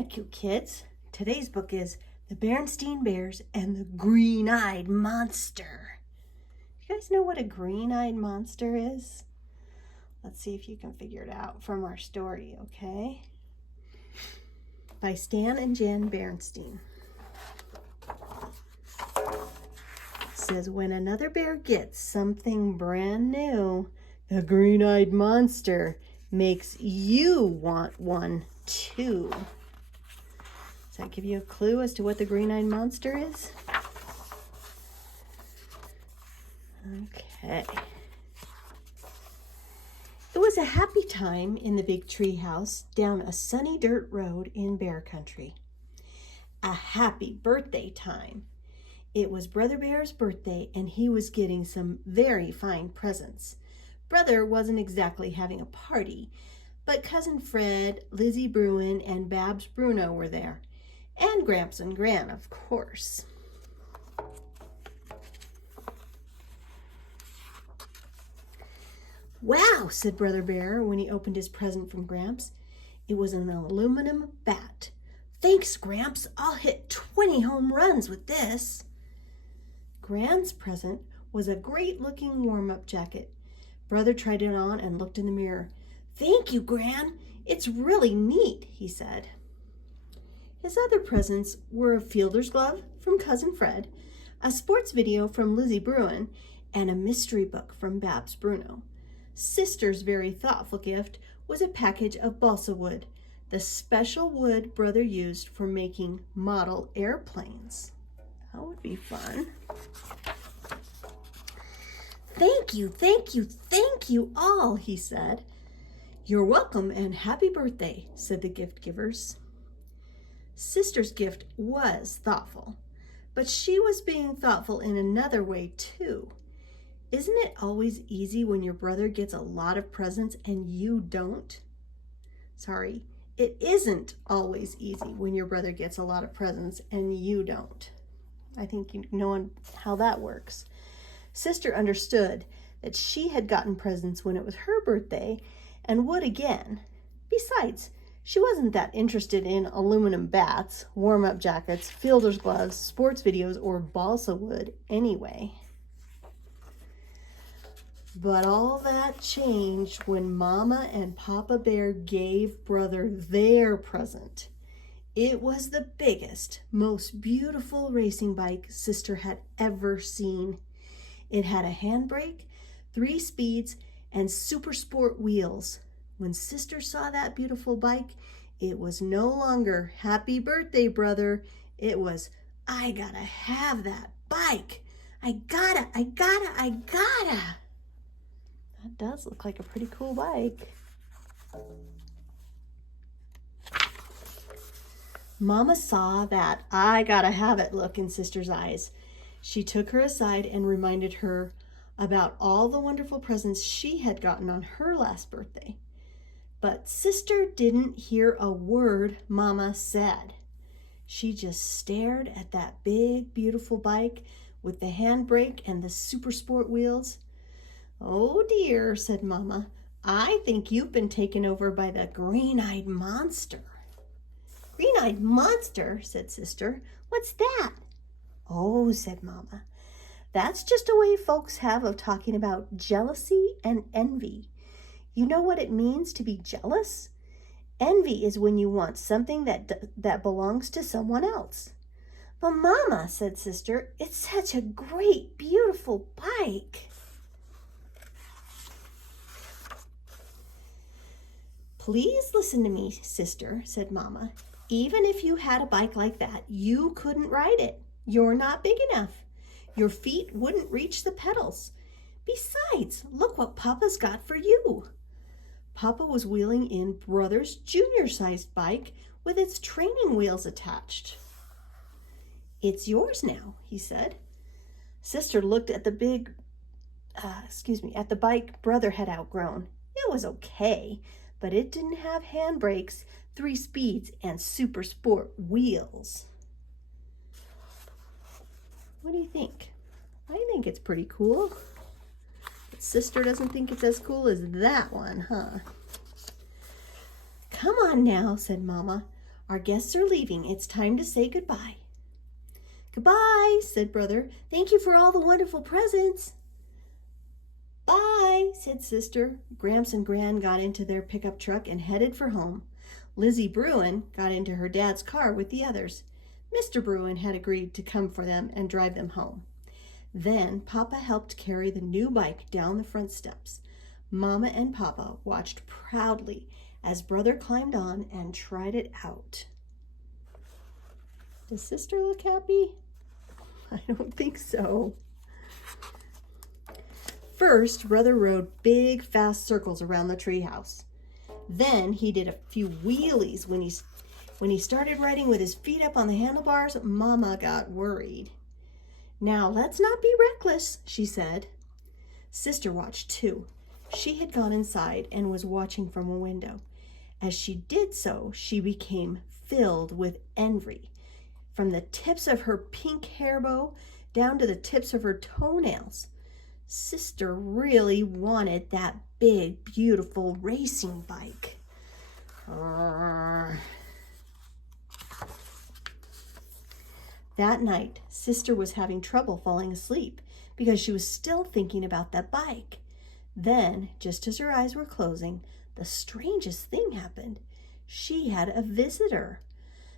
Hi, cute kids. Today's book is The Berenstain Bears and the Green-Eyed Monster. You guys know what a green-eyed monster is? Let's see if you can figure it out from our story, okay? By Stan and Jan Berenstain. It says, when another bear gets something brand new, the green-eyed monster makes you want one too. Does that give you a clue as to what the green-eyed monster is? Okay. It was a happy time in the big tree house down a sunny dirt road in Bear Country. A happy birthday time. It was Brother Bear's birthday and he was getting some very fine presents. Brother wasn't exactly having a party, but Cousin Fred, Lizzie Bruin, and Babs Bruno were there. And Gramps and Gran, of course. Wow, said Brother Bear when he opened his present from Gramps. It was an aluminum bat. Thanks, Gramps. I'll hit 20 home runs with this. Gran's present was a great-looking warm-up jacket. Brother tried it on and looked in the mirror. Thank you, Gran. It's really neat, he said. His other presents were a fielder's glove from Cousin Fred, a sports video from Lizzie Bruin, and a mystery book from Babs Bruno. Sister's very thoughtful gift was a package of balsa wood, the special wood Brother used for making model airplanes. That would be fun. Thank you all, he said. You're welcome and happy birthday, said the gift givers. Sister's gift was thoughtful, but she was being thoughtful in another way too. Isn't it always easy when your brother gets a lot of presents and you don't? Sorry, it isn't always easy when your brother gets a lot of presents and you don't. I think you know how that works. Sister understood that she had gotten presents when it was her birthday and would again. Besides, she wasn't that interested in aluminum bats, warm-up jackets, fielder's gloves, sports videos, or balsa wood anyway. But all that changed when Mama and Papa Bear gave Brother their present. It was the biggest, most beautiful racing bike Sister had ever seen. It had a handbrake, 3 speeds, and super sport wheels. When Sister saw that beautiful bike, it was no longer happy birthday, brother. It was, I gotta have that bike. I gotta. That does look like a pretty cool bike. Mama saw that I gotta have it look in Sister's eyes. She took her aside and reminded her about all the wonderful presents she had gotten on her last birthday. But Sister didn't hear a word Mama said. She just stared at that big, beautiful bike with the handbrake and the super sport wheels. Oh dear, said Mama, I think you've been taken over by the green-eyed monster. Green-eyed monster, said Sister. What's that? Oh, said Mama, that's just a way folks have of talking about jealousy and envy. You know what it means to be jealous? Envy is when you want something that belongs to someone else. But Mama, said Sister, it's such a great, beautiful bike. Please listen to me, Sister, said Mama. Even if you had a bike like that, you couldn't ride it. You're not big enough. Your feet wouldn't reach the pedals. Besides, look what Papa's got for you. Papa was wheeling in Brother's junior-sized bike with its training wheels attached. It's yours now, he said. Sister looked at the bike Brother had outgrown. It was okay, but it didn't have handbrakes, 3 speeds, and super sport wheels. What do you think? I think it's pretty cool. But Sister doesn't think it's as cool as that one, huh? Come on now, said Mama. Our guests are leaving. It's time to say goodbye. Goodbye, said Brother. Thank you for all the wonderful presents. Bye, said Sister. Gramps and Gran got into their pickup truck and headed for home. Lizzie Bruin got into her dad's car with the others. Mr. Bruin had agreed to come for them and drive them home. Then Papa helped carry the new bike down the front steps. Mama and Papa watched proudly as Brother climbed on and tried it out. Does Sister look happy? I don't think so. First, Brother rode big, fast circles around the treehouse. Then he did a few wheelies. When he started riding with his feet up on the handlebars, Mama got worried. Now, let's not be reckless, she said. Sister watched too. She had gone inside and was watching from a window. As she did so, she became filled with envy. From the tips of her pink hair bow down to the tips of her toenails. Sister really wanted that big, beautiful racing bike. That night, Sister was having trouble falling asleep because she was still thinking about that bike. Then, just as her eyes were closing, the strangest thing happened. She had a visitor.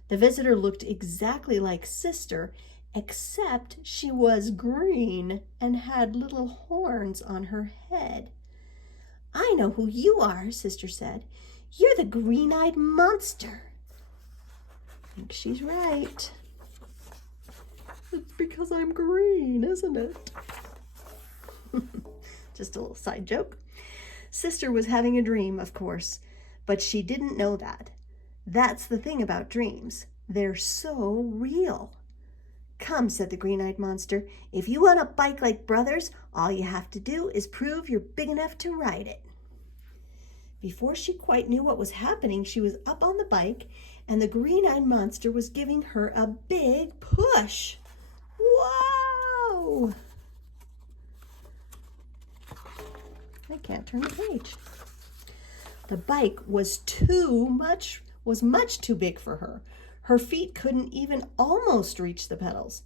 The visitor looked exactly like Sister, except she was green and had little horns on her head. I know who you are, Sister said. You're the green-eyed monster. I think she's right. It's because I'm green, isn't it? Just a little side joke. Sister was having a dream, of course, but she didn't know that. That's the thing about dreams. They're so real. Come, said the green-eyed monster. If you want a bike like Brother's, all you have to do is prove you're big enough to ride it. Before she quite knew what was happening, she was up on the bike, and the green-eyed monster was giving her a big push. Wow! I can't turn the page. The bike was much too big for her. Her feet couldn't even almost reach the pedals.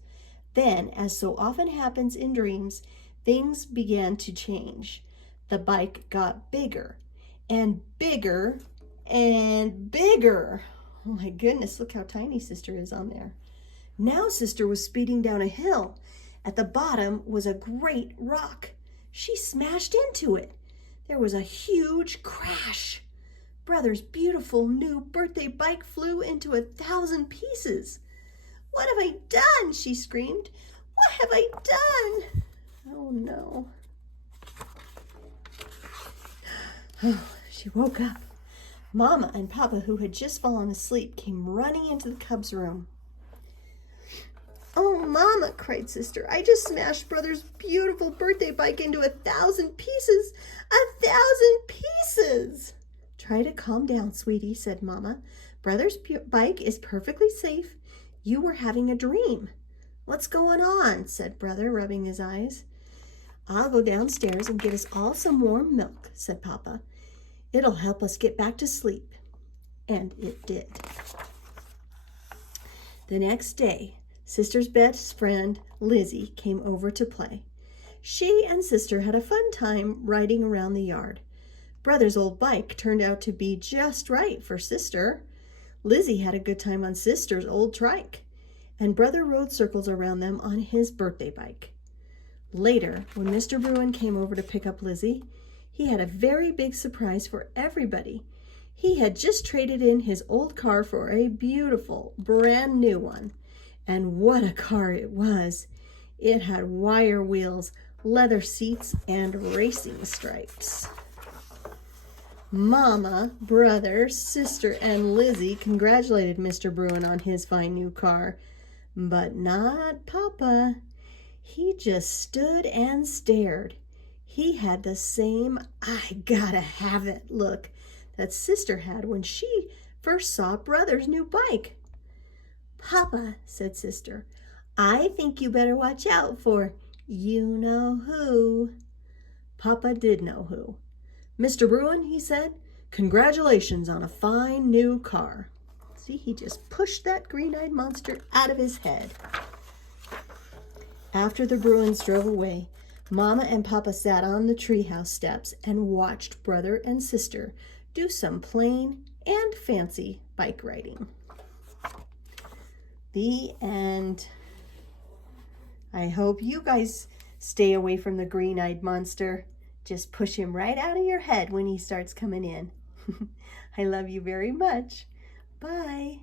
Then, as so often happens in dreams, things began to change. The bike got bigger and bigger and bigger. Oh my goodness, look how tiny Sister is on there. Now Sister was speeding down a hill. At the bottom was a great rock. She smashed into it. There was a huge crash. Brother's beautiful new birthday bike flew into 1,000 pieces. What have I done? She screamed. What have I done? Oh no. Oh, she woke up. Mama and Papa, who had just fallen asleep, came running into the cub's room. Oh, Mama, cried Sister, I just smashed Brother's beautiful birthday bike into 1,000 pieces. 1,000 pieces! Try to calm down, sweetie, said Mama. Brother's bike is perfectly safe. You were having a dream. What's going on? Said Brother, rubbing his eyes. I'll go downstairs and get us all some warm milk, said Papa. It'll help us get back to sleep. And it did. The next day, Sister's best friend, Lizzie, came over to play. She and Sister had a fun time riding around the yard. Brother's old bike turned out to be just right for Sister. Lizzie had a good time on Sister's old trike, and Brother rode circles around them on his birthday bike. Later, when Mr. Bruin came over to pick up Lizzie, he had a very big surprise for everybody. He had just traded in his old car for a beautiful, brand new one. And what a car it was! It had wire wheels, leather seats, and racing stripes. Mama, Brother, Sister, and Lizzie congratulated Mr. Bruin on his fine new car, but not Papa. He just stood and stared. He had the same I gotta have it look that Sister had when she first saw Brother's new bike. Papa, said Sister, I think you better watch out for you-know-who. Papa did know who. Mr. Bruin, he said, congratulations on a fine new car. See, he just pushed that green-eyed monster out of his head. After the Bruins drove away, Mama and Papa sat on the treehouse steps and watched brother and sister do some plain and fancy bike riding. The end. I hope you guys stay away from the green-eyed monster. Just push him right out of your head when he starts coming in. I love you very much. Bye.